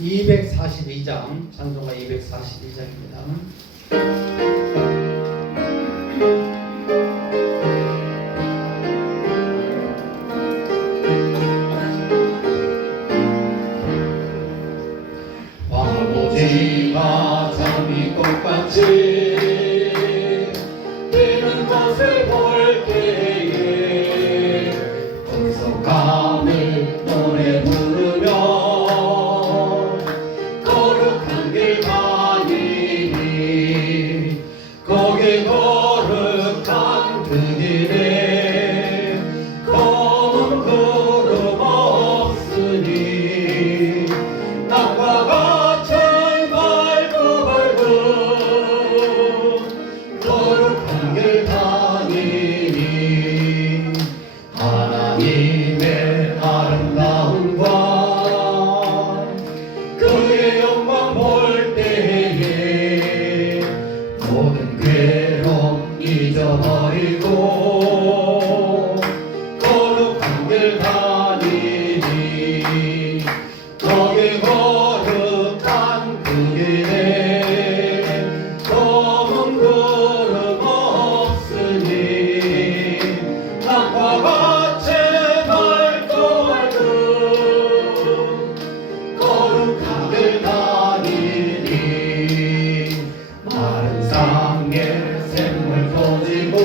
242장, 찬송가 242장입니다. 아버지가 장미꽃같이 피는 것을 볼 때에 풍속함을 노래 부르며 거룩한 길 가니니 거기 거룩한 그 길에 검은 구름 없으니 낮과 같이 거룩한 길 가니니 하나님의 아름다움과 그의 영광 볼 때에 모든 괴로움 잊어버리고 거룩한 길 가니니 거기 거룩한 그 길에 검은 구름 없으니 낮과 같이 맑고 맑은 거룩한 길 가니니 마른 땅에 샘물 터지고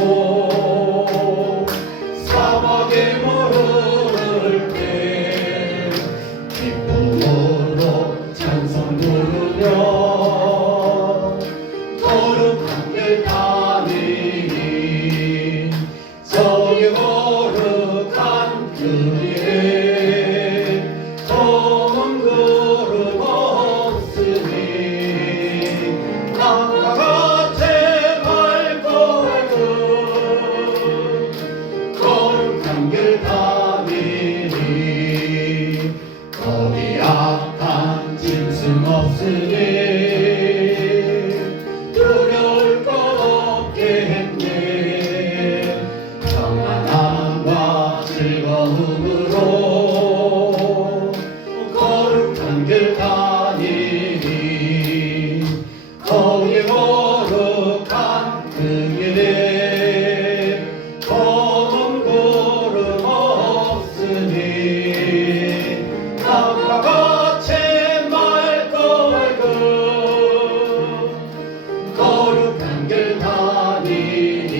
사막에 물 흐를 때 기쁨으로 찬송 부르며 거룩한 길 가니니 저기 거룩한 그 길에 검은 구름 없으니 낮과 같이 맑고 맑은 거룩한 길 가니니 거기 악한 짐승 없으니 두려울 것 없게 했네 평안함과 즐거움으로 거룩한 길 가니니 거기 거룩한 그 길에 검은 구름 없으니 낮과 같이 맑고 맑은 거룩한 길 가니니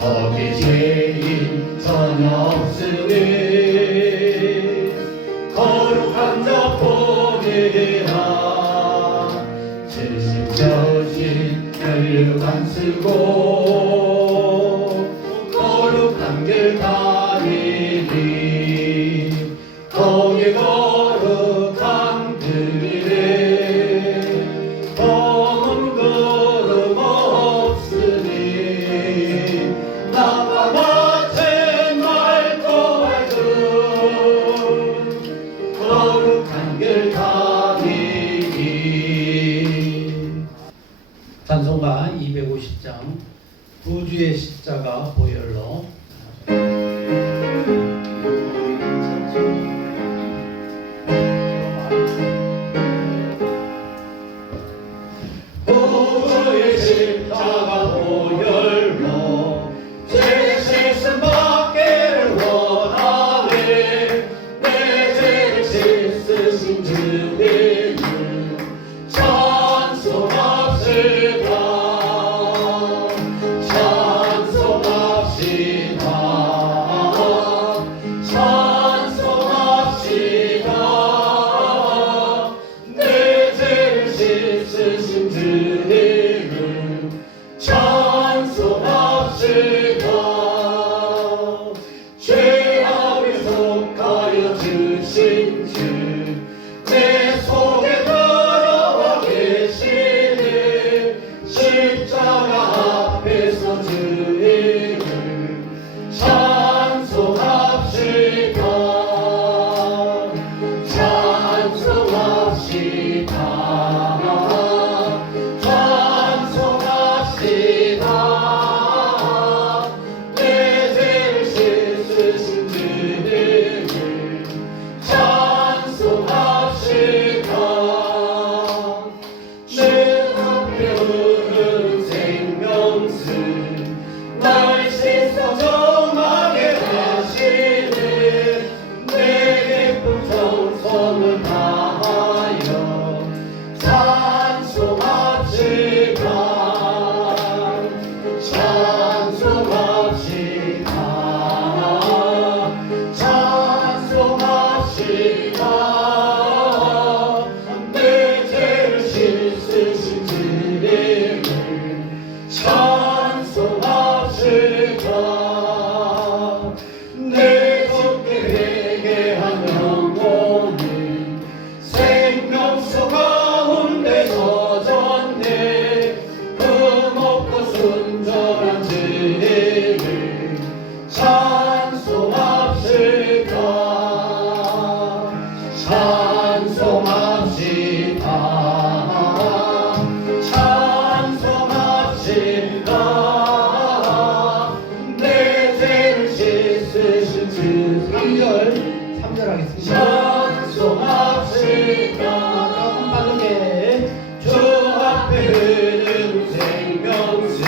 거기 죄인 전혀 없으니 거룩한 자 보리라 질식저신 혈육안 쓰고 거룩한 길 가니니 거기 거룩한 그 길에 검은 구름 없으니 낮과 같이 맑고 맑은 거룩한 길 가니니 찬송가 250장, 구주의 십자가 보혈로. 구주의 십자가 보혈로 죄 씻음 받기를 원하네 내 죄를 씻으신 주의 이름 찬송합시다 찬송합시다 찬송합시다 내 죄를 씻으신 주의 이름 찬송합시다 죄악에 속하여 주신 주 내 속에 들어와 계시네 십자가 앞에서 주의 이름 찬송합시다 찬송합시다 찬송합시다 내 죄를 씻으신 주의 이름 찬송합시다 찬송합시다. 내 죄를 씻으신 주 3절 하겠습니다. 찬송합시다. 조금 빠르게. 주 앞에 흐르는 생명수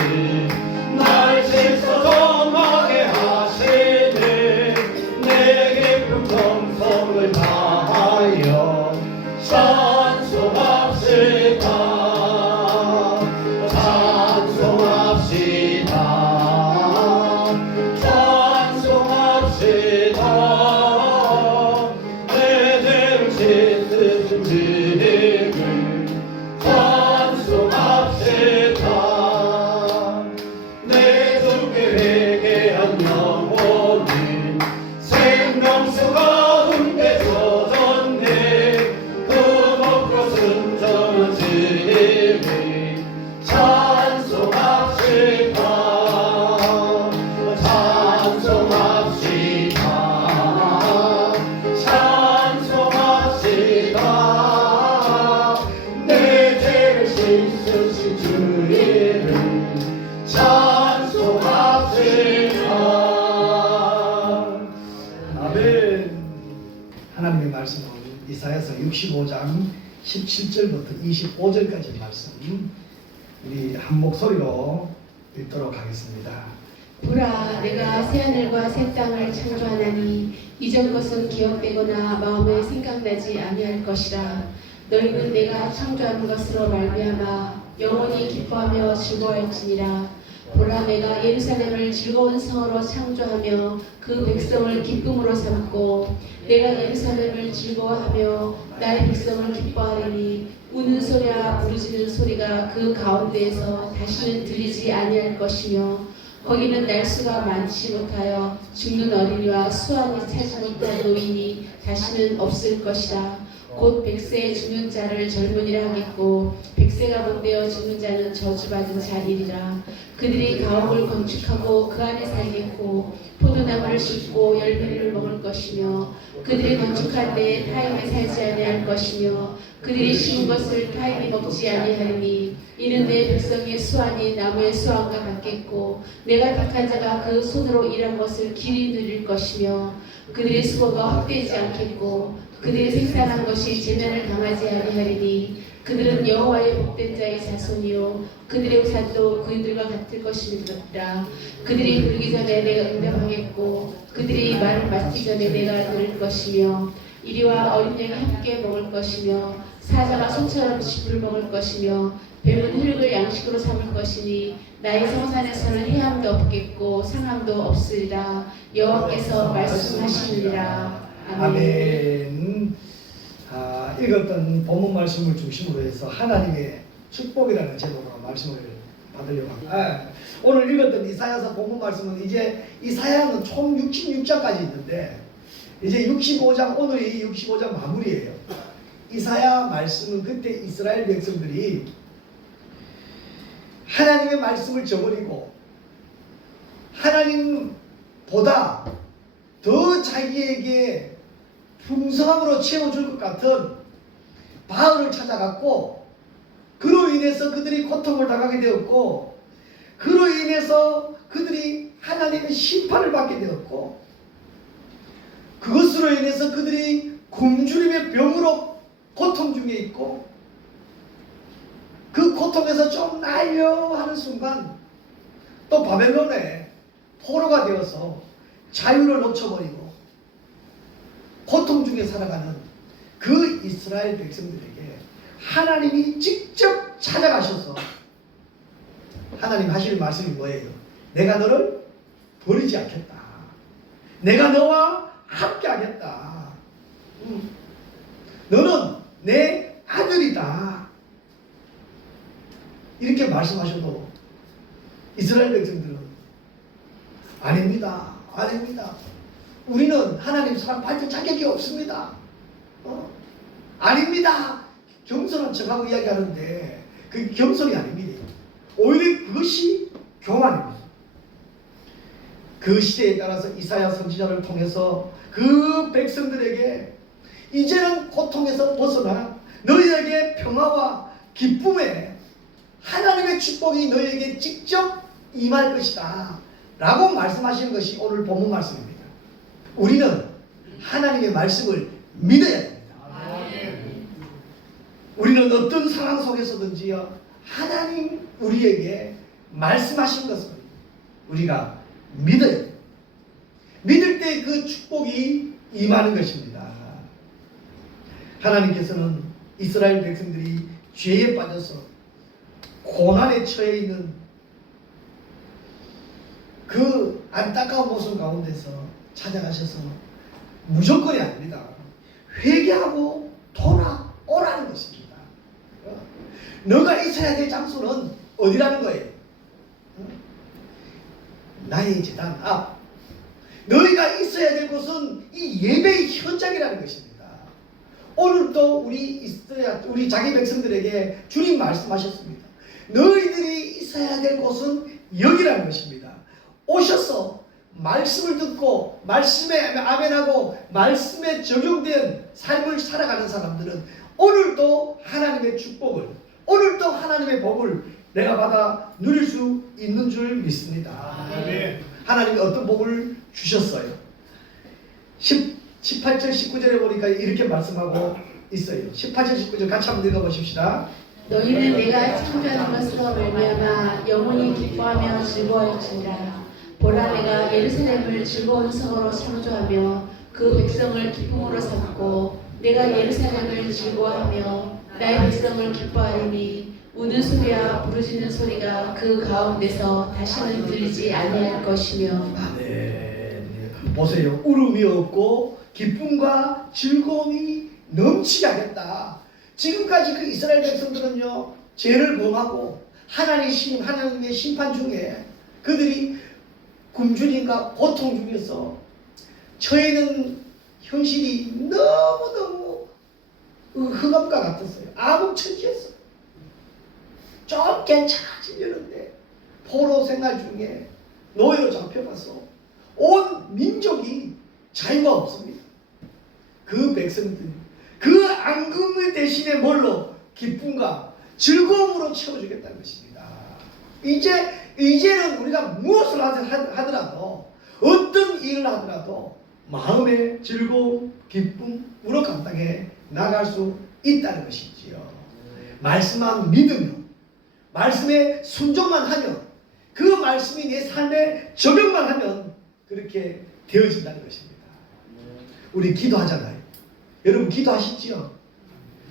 날 씻어정하게 하시네. 내 깊은 정성을 다하여 찬송합시다. 찬송합시다. 찬송합시다. 내 죄를 씻으신 주님을 찬송합시다. 내 주께 회개한 영혼은 생명수 가운데 젖었네. 금없고 순전한 주님을 찬송합시다. 찬송합시다. 찬송합시다. 내 죄를 씻으신 주님을 찬송합시다. 아멘. 하나님의 말씀은 이사야서 65장 17절부터 25절까지 말씀 우리 한 목소리로 읽도록 하겠습니다. 보라, 내가 새하늘과 새 땅을 창조하나니 이전 것은 기억되거나 마음에 생각나지 아니할 것이라. 너희는 내가 창조하는 것으로 말미암아 영원히 기뻐하며 즐거워할지니라. 보라, 내가 예루살렘을 즐거운 성으로 창조하며 그 백성을 기쁨으로 삼고 내가 예루살렘을 즐거워하며 나의 백성을 기뻐하리니 우는 소리와 부르짖는 소리가 그 가운데에서 다시는 들리지 아니할 것이며 거기는 날수가 많지 못하여 죽는 어린이와 수완이 차지 못한 노인이 다시는 없을 것이라. 곧 100세에 죽는 자를 젊은이라 하겠고 100세가 못되어 죽는 자는 저주받은 자이리라. 그들이 가옥을 건축하고 그 안에 살겠고 포도나무를 심고 열매를 먹을 것이며 그들이 건축할 때에 타인이 살지 아니할 것이며 그들이 심은 것을 타인이 먹지 아니하리니 이는 내 백성의 수완이 나무의 수완과 같겠고 내가 택한 자가 그 손으로 일한 것을 길이 누릴 것이며 그들의 수고가 헛되지 않겠고 그들이 생산한 것이 재난을 당하지 아니하리니 그들은 여호와의 복된 자의 자손이요 그들의 우산도 그들과 같을 것이니라. 그들이 부르기 전에 내가 응답하겠고 그들이 말을 맞기 전에 내가 들을 것이며 이리와 어린 양이 함께 먹을 것이며 사자가 소처럼 쥐풀을 먹을 것이며 뱀은 흙을 양식으로 삼을 것이니 나의 성산에서는 해함도 없겠고 상함도 없으리라. 여호와께서 말씀하시느니라. 아멘. 아멘. 읽었던 본문 말씀을 중심으로 해서 하나님의 축복이라는 제목으로 말씀을 받으려고 합니다. 오늘 읽었던 이사야서 본문 말씀은 이제 이사야는 총 66장까지 있는데 이제 65장 오늘이 65장 마무리예요. 이사야 말씀은 그때 이스라엘 백성들이 하나님의 말씀을 저버리고 하나님보다 더 자기에게 풍성함으로 채워줄 것 같은 바알을 찾아갔고 그로 인해서 그들이 고통을 당하게 되었고 그로 인해서 그들이 하나님의 심판을 받게 되었고 그것으로 인해서 그들이 굶주림의 병으로 고통 중에 있고 그 고통에서 좀 나으려 하는 순간 또 바벨론에 포로가 되어서 자유를 놓쳐버리고 고통 중에 살아가는 그 이스라엘 백성들에게 하나님이 직접 찾아가셔서 하나님 하시는 말씀이 뭐예요? 내가 너를 버리지 않겠다. 내가 너와 함께 하겠다. 너는 내 아들이다. 이렇게 말씀하셔도 이스라엘 백성들은 아닙니다. 아닙니다. 우리는 하나님 사랑 받을 자격이 없습니다. 아닙니다. 겸손한 척하고 이야기하는데 그게 겸손이 아닙니다. 오히려 그것이 교만입니다. 그 시대에 따라서 이사야 선지자를 통해서 그 백성들에게 이제는 고통에서 벗어나 너희에게 평화와 기쁨에 하나님의 축복이 너희에게 직접 임할 것이다 라고 말씀하시는 것이 오늘 본문 말씀입니다. 우리는 하나님의 말씀을 믿어야 됩니다. 우리는 어떤 상황 속에서든지요, 하나님 우리에게 말씀하신 것을 우리가 믿어야 됩니다. 믿을 때 그 축복이 임하는 것입니다. 하나님께서는 이스라엘 백성들이 죄에 빠져서 고난에 처해 있는 그 안타까운 모습 가운데서 찾아가셔서 무조건이 아닙니다. 회개하고 돌아오라는 것입니다. 너가 있어야 될 장소는 어디라는 거예요? 나의 제단 앞. 너희가 있어야 될 곳은 이 예배의 현장이라는 것입니다. 오늘도 우리 자기 백성들에게 주님 말씀하셨습니다. 너희들이 있어야 될 곳은 여기라는 것입니다. 오셔서 말씀을 듣고 말씀에 아멘하고 말씀에 적용된 삶을 살아가는 사람들은 오늘도 하나님의 축복을, 오늘도 하나님의 복을 내가 받아 누릴 수 있는 줄 믿습니다. 하나님이 어떤 복을 주셨어요? 18절 19절에 보니까 이렇게 말씀하고 있어요. 18절 19절 같이 한번 읽어보십시다. 너희는 내가 창조하는 것으로 말미암아 영원히 기뻐하며 즐거워할지니라. 보라, 내가 예루살렘을 즐거운 성으로 창조하며 그 백성을 기쁨으로 삼고 내가 예루살렘을 즐거워하며 나의 백성을 기뻐하리니 우는 소리와 부르짖는 소리가 그 가운데서 다시는 들리지 아니할 것이며. 아멘. 보세요. 울음이 없고 기쁨과 즐거움이 넘치게 하겠다. 지금까지 그 이스라엘 백성들은요, 죄를 범하고 하나님의 심판 중에 그들이 굶주림과 고통 중에서 처해 있는 현실이 너무너무 흑암과 같았어요. 암흑천지였어요. 좀 괜찮아지려는데 포로 생활 중에 노예로 잡혀가서 온 민족이 자유가 없습니다. 그 백성들, 그 앙금을 대신에 뭘로? 기쁨과 즐거움으로 채워주겠다는 것입니다. 이제는 우리가 무엇을 하더라도, 어떤 일을 하더라도 마음의 즐거움, 기쁨으로 감당해 나갈 수 있다는 것이지요. 말씀만 믿으면, 말씀에 순종만 하면, 그 말씀이 내 삶에 적용만 하면 그렇게 되어진다는 것입니다. 우리 기도하잖아요. 여러분 기도하시지요?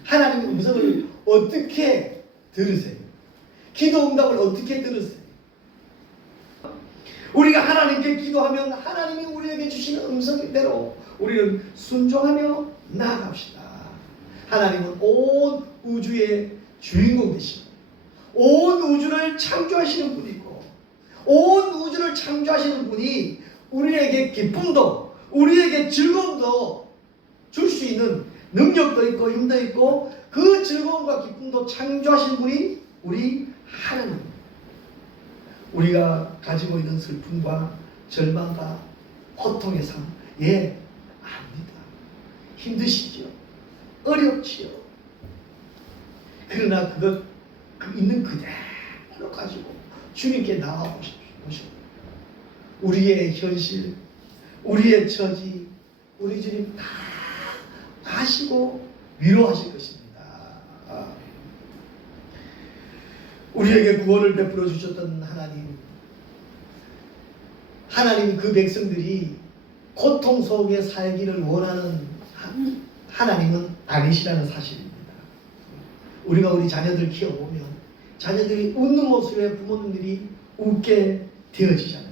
하나님의 음성을 어떻게 들으세요? 기도 응답을 어떻게 들으세요? 우리가 하나님께 기도하면 하나님이 우리에게 주시는 음성대로 우리는 순종하며 나아갑시다. 하나님은 온 우주의 주인공 되시고 온 우주를 창조하시는 분이고 온 우주를 창조하시는 분이 우리에게 기쁨도 우리에게 즐거움도 줄 수 있는 능력도 있고 힘도 있고 그 즐거움과 기쁨도 창조하신 분이 우리 하나님입니다. 우리가 가지고 있는 슬픔과 절망과 고통의 삶, 예, 압니다. 힘드시죠? 어렵지요? 그러나 그것 있는 그대로 가지고 주님께 나와보십시오. 우리의 현실, 우리의 처지, 우리 주님 다 아시고 위로하실 것입니다. 우리에게 구원을 베풀어 주셨던 하나님이 그 백성들이 고통 속에 살기를 원하는 하나님은 아니시라는 사실입니다. 우리가 우리 자녀들 키워보면 자녀들이 웃는 모습에 부모님들이 웃게 되어지잖아요.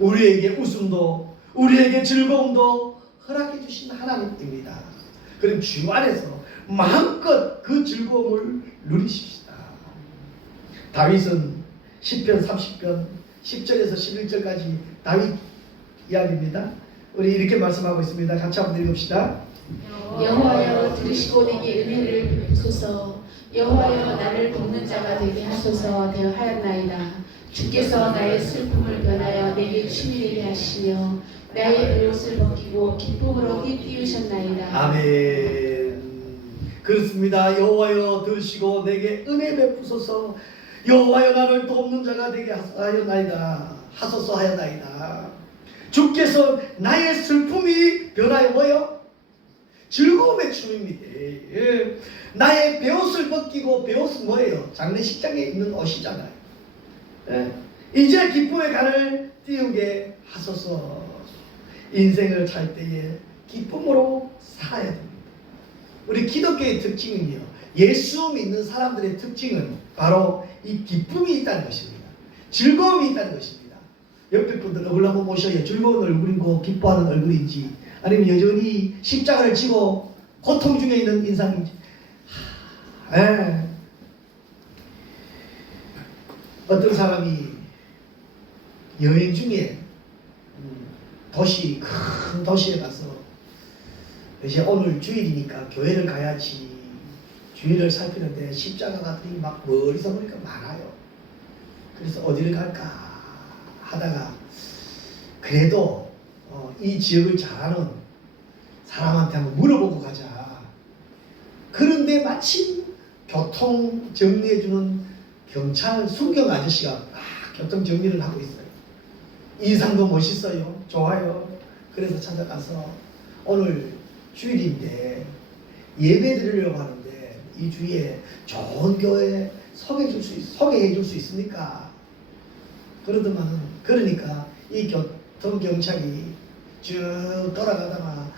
우리에게 웃음도 우리에게 즐거움도 허락해 주신 하나님입니다. 그럼 주 안에서 마음껏 그 즐거움을 누리십시다. 다윗은 시편 30편 10절에서 11절까지 다윗 이야기입니다. 우리 이렇게 말씀하고 있습니다. 같이 한번 읽읍시다. 여호와여, 들으시고 내게 은혜를 베푸소서. 여호와여, 나를 돕는 자가 되게 하소서. 되어 하였나이다. 주께서 나의 슬픔을 변하여 내게 치밀게 하시며 나의 베옷을 벗기고 기쁨으로 띠띠우셨나이다. 아멘. 그렇습니다. 여호와여 들으시고 내게 은혜 베푸소서. 여호와여 나를 돕는 자가 되게 하소서 하였나이다. 주께서 나의 슬픔이 변하여 뭐요? 즐거움의 춤입니다. 예. 나의 베옷을 벗기고, 베옷은 뭐예요? 장례식장에 입는 옷이잖아요. 예. 이제 기쁨의 간을 띄우게 하소서. 인생을 살 때에 기쁨으로 살아야 됩니다. 우리 기독교의 특징은요, 예수 믿는 사람들의 특징은 바로 이 기쁨이 있다는 것입니다. 즐거움이 있다는 것입니다. 옆에 분들 얼굴 한번 보셔요. 즐거운 얼굴이고 기뻐하는 얼굴인지, 아니면 여전히 십자가를 지고 고통 중에 있는 인상인지. 어떤 사람이 여행 중에 큰 도시에 가서 이제 오늘 주일이니까 교회를 가야지 주일을 살피는데 십자가 같은 게 막 멀리서 보니까 많아요. 그래서 어디를 갈까 하다가 그래도 이 지역을 잘 아는 사람한테 한번 물어보고 가자. 그런데 마침 교통 정리해주는 경찰 순경 아저씨가 교통 정리를 하고 있어요. 인상도 멋있어요. 좋아요. 그래서 찾아가서 오늘 주일인데 예배 드리려고 하는데 이 주위에 좋은 교회 소개해 줄 수 있습니까? 그러니까 이 교통경찰이 쭉 돌아가다가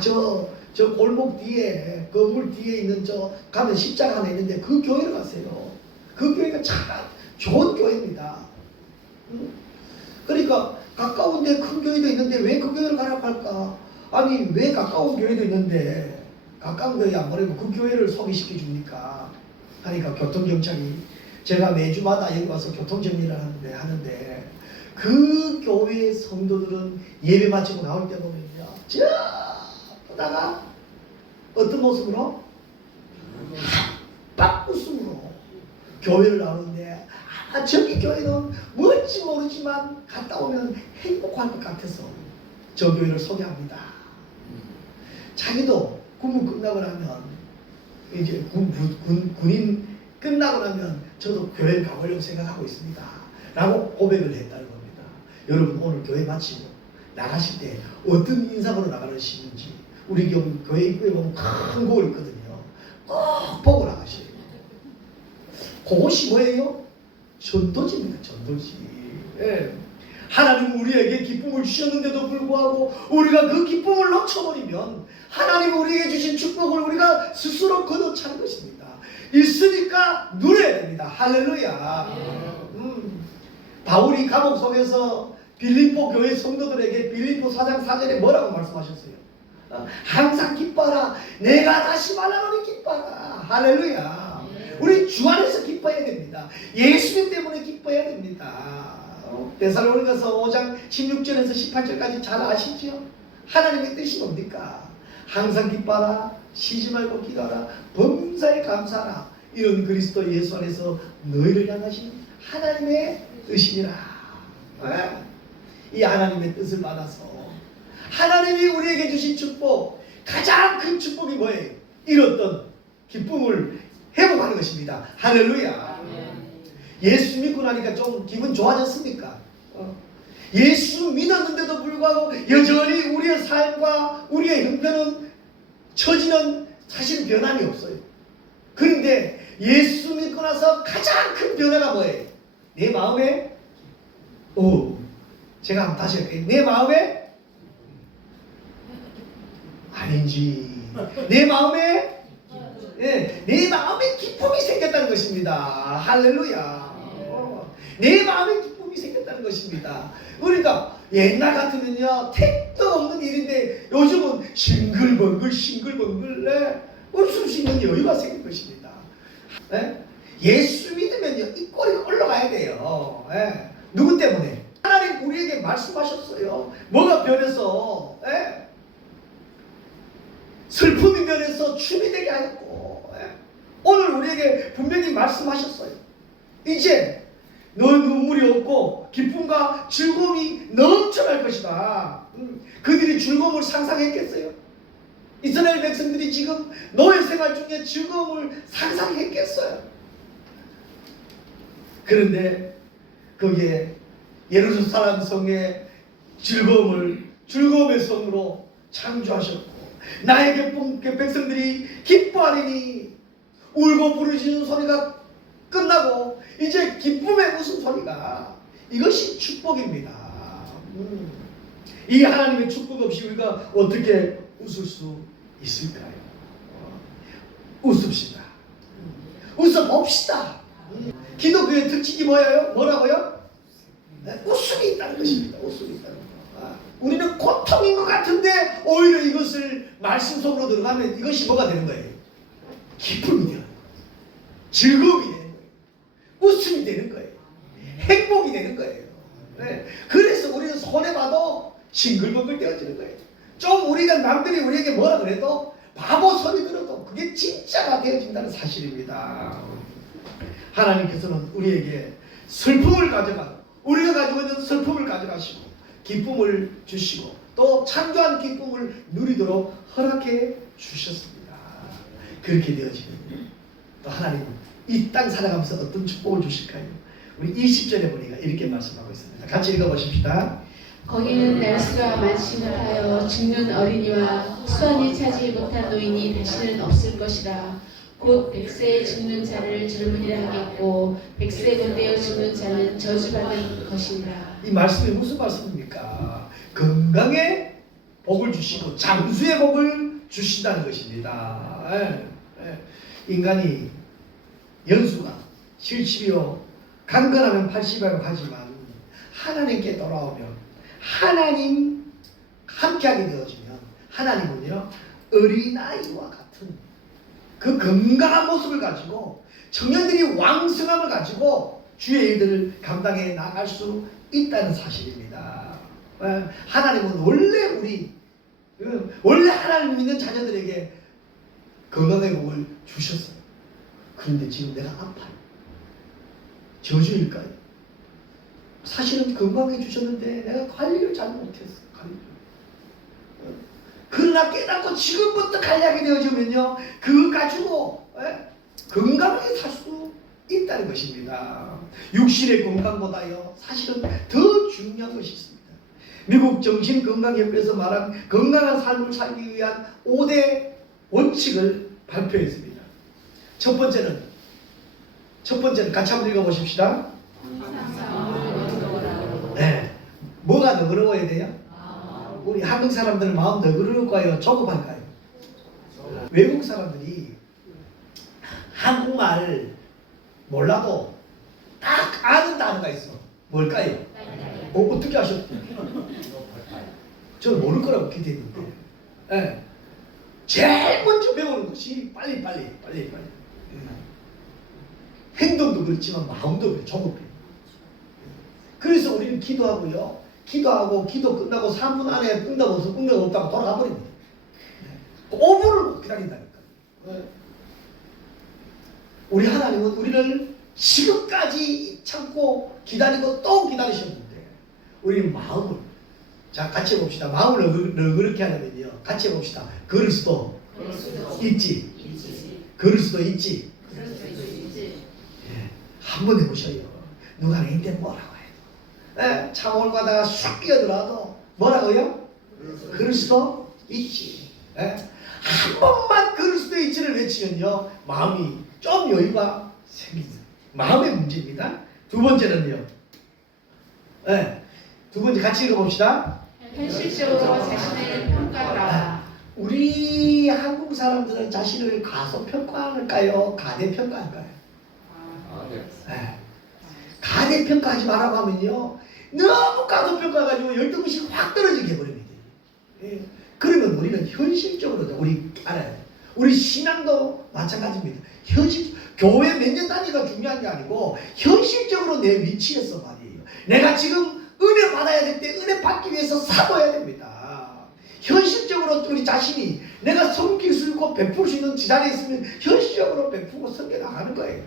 저 골목 뒤에 건물 뒤에 있는 가면 십자가 하나 있는데 그 교회로 가세요. 그 교회가 참 좋은 교회입니다. 그러니까 가까운데 큰 교회도 있는데 왜 그 교회를 가라고 할까? 아니 왜 가까운 교회도 있는데 가까운 교회 안 보내고 그 교회를 소개시켜 줍니까? 하니까 교통경찰이 제가 매주마다 여기 와서 교통정리를 하는데 그 교회의 성도들은 예배 마치고 나올 때 보면요, 보다가 어떤 모습으로? 빡 웃음으로 교회를 나오는데 저기 교회는 뭔지 모르지만 갔다 오면 행복할 것 같아서 저 교회를 소개합니다. 자기도 군무 끝나고 나면 이제 군인 끝나고 나면 저도 교회를 가보려고 생각하고 있습니다. 라고 고백을 했다는 겁니다. 여러분 오늘 교회 마치고 나가실 때 어떤 인상으로 나가시는지 우리 교회 입구에 보면 큰 거울 있거든요. 꼭 보고 나가셔야 돼요. 그것이 뭐예요? 전도지입니다. 전도지. 예. 하나님은 우리에게 기쁨을 주셨는데도 불구하고 우리가 그 기쁨을 놓쳐버리면 하나님은 우리에게 주신 축복을 우리가 스스로 걷어차는 것입니다. 있으니까 누려야 됩니다. 할렐루야. 바울이 감옥 속에서 빌립보 교회 성도들에게 빌립보 4장 4절에 뭐라고 말씀하셨어요? 항상 기뻐라. 내가 다시 말하노니 기뻐라. 할렐루야. 우리 주 안에서 기뻐해야 됩니다. 예수님 때문에 기뻐해야 됩니다. 데살로니가서 5장 16절에서 18절까지 잘 아시죠? 하나님의 뜻이 뭡니까? 항상 기뻐라. 쉬지 말고 기도하라. 범사에 감사하라. 이런 그리스도 예수 안에서 너희를 향하신 하나님의 뜻이니라. 이 하나님의 뜻을 받아서 하나님이 우리에게 주신 축복, 가장 큰 축복이 뭐예요? 잃었던 기쁨을 회복하는 것입니다. 할렐루야. 예수 믿고 나니까 좀 기분 좋아졌습니까? 예수 믿었는데도 불구하고 여전히 우리의 삶과 우리의 형편은, 처지는 사실 변함이 없어요. 그런데 예수 믿고 나서 가장 큰 변화가 뭐예요? 내 마음에 제가 한번 다시 할게요. 내 마음에 아닌지 내 마음에 내 마음에 기쁨이 생겼다는 것입니다. 할렐루야. 내 마음에 기쁨이 생겼다는 것입니다. 그러니까 옛날 같으면요 택도 없는 일인데 요즘은 싱글벙글 웃을 수 있는 여유가 생긴 것입니다. 예수 믿으면요 이 꼬리가 올라가야 돼요. 누구 때문에? 하나님 우리에게 말씀하셨어요. 뭐가 변해서 슬픔이 변해서 춤이 되게 하였고, 오늘 우리에게 분명히 말씀하셨어요. 이제 너 눈물이 없고 기쁨과 즐거움이 넘쳐날 것이다. 그들이 즐거움을 상상했겠어요? 이스라엘 백성들이 지금 노예 생활 중에 즐거움을 상상했겠어요? 그런데 거기에 예루살렘 성의 즐거움의 성으로 창조하셨고 나의 백성들이 기뻐하리니 울고 부르짖는 소리가 끝나고 이제 기쁨의 웃음소리가 이것이 축복입니다. 이 하나님의 축복 없이 우리가 어떻게 웃을 수 있을까요? 웃읍시다. 웃어봅시다. 기독교의 특징이 뭐라고요? 웃음이 있다는 것입니다. 웃음이 있다는 거. 우리는 고통인 것 같은데 오히려 이것을 말씀 속으로 들어가면 이것이 뭐가 되는 거예요? 기쁨이 되는 거예요. 즐거움이 되는 거예요. 웃음이 되는 거예요. 행복이 되는 거예요. 네. 그래서 우리는 손해봐도 싱글벙글 되어지는 거예요. 좀 우리가 남들이 우리에게 뭐라 그래도 바보 소리 들어도 그게 진짜가 되어진다는 사실입니다. 하나님께서는 우리에게 슬픔을 우리가 가지고 있는 슬픔을 가져가시고 기쁨을 주시고 또 창조한 기쁨을 누리도록 허락해 주셨습니다. 그렇게 되어지면 또 하나님은 이 땅 살아가면서 어떤 축복을 주실까요? 우리 20절에 보니까 이렇게 말씀하고 있습니다. 같이 읽어보십시다. 거기는 날수가 많심을 하여 죽는 어린이와 수완이 차지 못한 노인이 다시는 없을 것이라. 곧 100세에 죽는 자를 젊은이라 하겠고 100세 못되어 죽는 자는 저주받을 것이니라. 이 말씀이 무슨 말씀입니까? 건강에 복을 주시고 장수의 복을 주신다는 것입니다. 인간이 연수가 70이요 강건하면 80이라고 하지만 하나님께 돌아오면 하나님 함께하게 되어지면 하나님은요 어린아이와 같은 그 건강한 모습을 가지고 청년들이 왕성함을 가지고 주의 일들을 감당해 나갈 수 있다는 사실입니다. 하나님은 원래 하나님 믿는 자녀들에게 건강의 복을 주셨어요. 그런데 지금 내가 아파요. 저주일까요? 사실은 건강해 주셨는데 내가 관리를 잘 못했어. 그러나 깨닫고 지금부터 관리하게 되어지면요 그거 가지고 건강하게 살 수 있다는 것입니다. 육신의 건강보다요 사실은 더 중요한 것이 있습니다. 미국 정신건강협회에서 말한 건강한 삶을 살기 위한 5대 원칙을 발표했습니다. 첫 번째는 같이 한번 읽어보십시다. 네, 뭐가 너그러워야 돼요? 우리 한국 사람들은 마음 너그러울까요? 조급할까요? 외국 사람들이 한국말 몰라도 딱 아는 단어가 있어. 뭘까요? 어떻게 아셨어요? 저는 모를 거라고 기대했는데 네. 제일 먼저 배우는 것이 빨리 행동도 그렇지만 마음도 그래. 조급해. 그래서 우리는 기도하고 기도 끝나고 3분 안에 응답 없다고 돌아가 버립니다. 5분을 기다린다니까. 우리 하나님은 우리를 지금까지 참고 기다리고 또 기다리셨는데 우리는 마음을 같이 해봅시다. 마음을 너그럽게 하려면요 같이 해봅시다. 그럴 수도 있지. 그럴 수도 있지. 한번 해보셔요. 누가 내한테 뭐라고 해도 창원을 가다가 쑥 뛰어들어도 뭐라고요? 그럴 수도 있지. 한 번만 그럴 수도 있지를 외치면요 마음이 좀 여유가 생깁니다. 마음의 문제입니다. 두 번째는요 두 번째 같이 읽어봅시다. 현실적으로 자신을 평가하라. 우리 한국 사람들은 자신을 가소평가할까요? 가대평가할까요? 가대평가하지 말라고 하면요 너무 가소평가가지고 열등의식이 확 떨어지게 해버립니다. 그러면 우리는 현실적으로 우리 알아야 돼요. 우리 신앙도 마찬가지입니다. 교회 몇 년 단위가 중요한 게 아니고 현실적으로 내 위치에서 말이에요. 내가 지금 은혜 받아야 될 때 은혜 받기 위해서 사모해야 됩니다. 현실적으로 우리 자신이 내가 섬길 수 있고 베풀 수 있는 지자리에 있으면 현실적으로 베풀고 섬겨 나가는 거예요.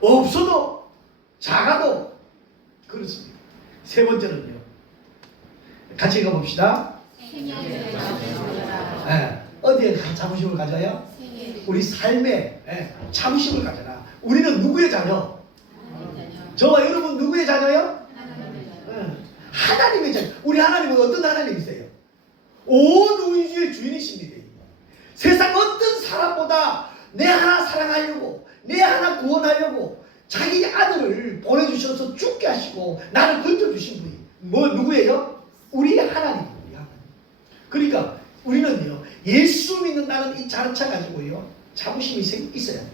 없어도 작아도 그렇습니다. 세 번째는요 같이 읽어봅시다. 예, 어디에 자부심을 가져요? 우리 삶에 자부심을 가져라. 우리는 누구의 자녀? 저와 여러분 누구의 자녀요? 하나님의 자녀. 우리 하나님은 어떤 하나님이세요? 온 우주의 주인이십니다. 세상 어떤 사람보다 내 하나 사랑하려고, 내 하나 구원하려고 자기 아들을 보내주셔서 죽게 하시고 나를 건져주신 분이 누구예요? 우리 하나님. 우리 하나님. 그러니까 우리는요, 예수 믿는다는 이 자차 가지고요, 자부심이 있어야 돼요.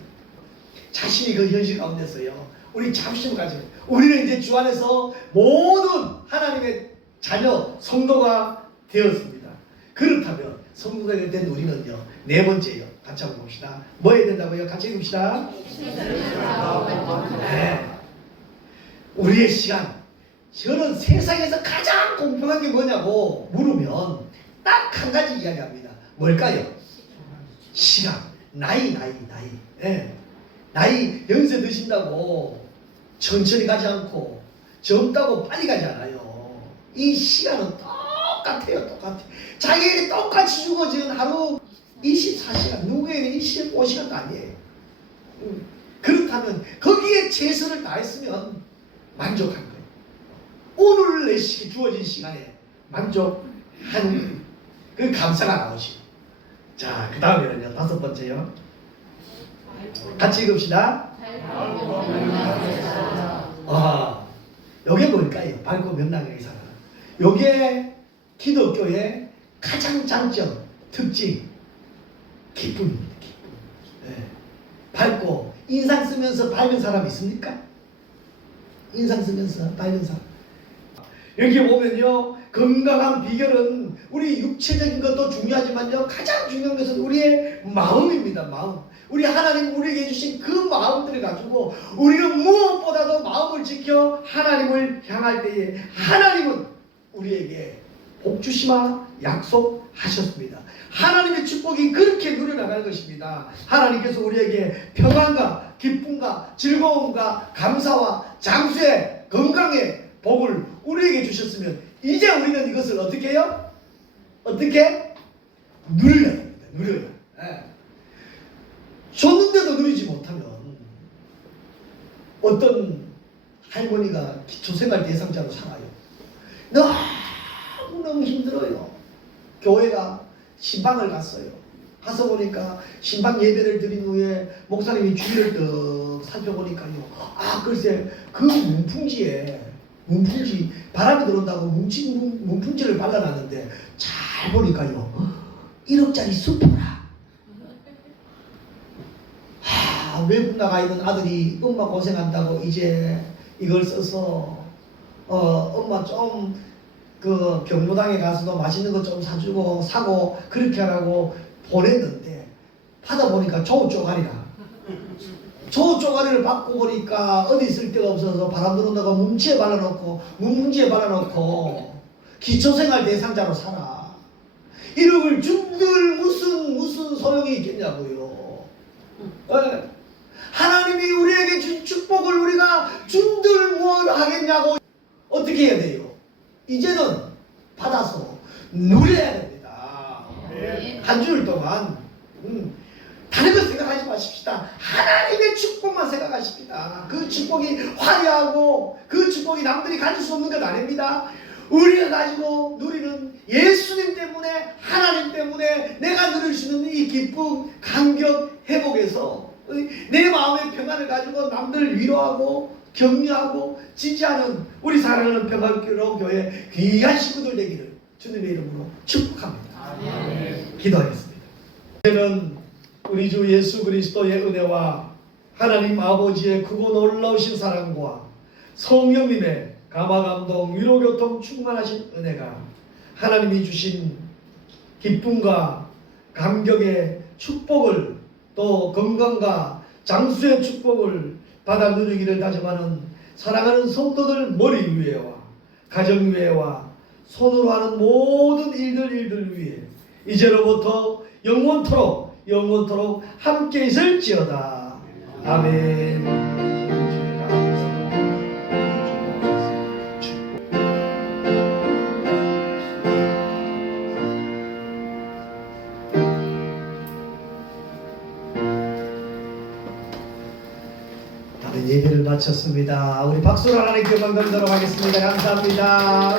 자신이 그 현실 가운데서요, 우리 자부심을 가지고, 우리는 이제 주 안에서 모든 하나님의 자녀, 성도가 되었습니다. 그렇다면 성도가 된 우리는요, 네 번째요. 같이 한번 봅시다. 뭐 해야 된다고요? 같이 읽읍시다. 네. 우리의 시간. 저는 세상에서 가장 공평한 게 뭐냐고 물으면 딱 한 가지 이야기합니다. 뭘까요? 시간. 나이. 네. 나이 연세 드신다고 천천히 가지 않고 젊다고 빨리 가지 않아요. 이 시간은 똑같아요. 자기에게 똑같이 주어진 하루 24시간, 누구에게는 25시간도 아니에요. 그렇다면 거기에 최선을 다했으면 만족한 거예요. 오늘 내 주어진 시간에 만족하는 그 감사가 나오시고. 자, 그 다음에는요, 다섯 번째요. 같이 읽읍시다. 요게 뭘까요? 밝고 명랑하게 살아라. 요게 기독교의 가장 장점, 특징, 기쁨입니다. 기쁨. 네. 밝고 인상 쓰면서 밝은 사람 있습니까? 인상 쓰면서 밝은 사람. 여기 보면요, 건강한 비결은 우리 육체적인 것도 중요하지만요, 가장 중요한 것은 우리의 마음입니다. 마음. 우리 하나님 우리에게 주신 그 마음들을 가지고 우리는 무엇보다도 마음을 지켜 하나님을 향할 때에 하나님은 우리에게 복 주시마 약속하셨습니다. 하나님의 축복이 그렇게 누려나가는 것입니다. 하나님께서 우리에게 평안과 기쁨과 즐거움과 감사와 장수의 건강의 복을 우리에게 주셨으면 이제 우리는 이것을 어떻게 해요? 어떻게? 누려야 됩니다. 누려야. 네. 줬는데도 누리지 못하면 어떤 할머니가 기초생활 대상자로 살아요. 너무너무 힘들어요. 교회가 신방을 갔어요. 가서 보니까 신방 예배를 드린 후에 목사님이 주위를 딱 살펴보니까요, 글쎄 그 문풍지 바람이 들어온다고 문풍지를 발라놨는데 잘 보니까요 1억짜리 수표라. 외국 나가 있는 아들이 엄마 고생한다고 이제 이걸 써서 엄마 좀 그 경로당에 가서도 맛있는 거 좀 사고 그렇게 하라고 보냈는데 받아보니까 조우쪼가리라. 조우쪼가리를 받고 보니까 어디 쓸 데가 없어서 바람 들어온다고 문지에 발라놓고 기초생활 대상자로 살아. 1억을 준들 무슨 소용이 있겠냐고요. 네. 하나님이 우리에게 준 축복을 우리가 준들 뭘 하겠냐고. 어떻게 해야 돼요? 이제는 받아서 누려야 됩니다. 한 주일 동안 다른 걸 생각하지 마십시다. 하나님의 축복만 생각하십니다. 그 축복이 화려하고 그 축복이 남들이 가질 수 없는 것 아닙니다. 우리가 가지고 누리는 예수님 때문에, 하나님 때문에 내가 누릴 수 있는 이 기쁨, 감격, 회복에서 내 마음의 평안을 가지고 남들을 위로하고 격려하고 지지하는 우리 사랑하는 평안교회 교회 귀한 식구들 되기를 주님의 이름으로 축복합니다. 기도하겠습니다. 이제는 우리 주 예수 그리스도의 은혜와 하나님 아버지의 크고 놀라우신 사랑과 성령님의 감화감동 위로교통 충만하신 은혜가 하나님이 주신 기쁨과 감격의 축복을 또 건강과 장수의 축복을 받아 누리기를 다짐하는 사랑하는 성도들 머리 위에와 가정 위에와 손으로 하는 모든 일들 위에 이제로부터 영원토록 함께 있을지어다. 아멘. 네, 예배를 마쳤습니다. 우리 박수로 하나님께 영광 돌리도록 하겠습니다. 감사합니다.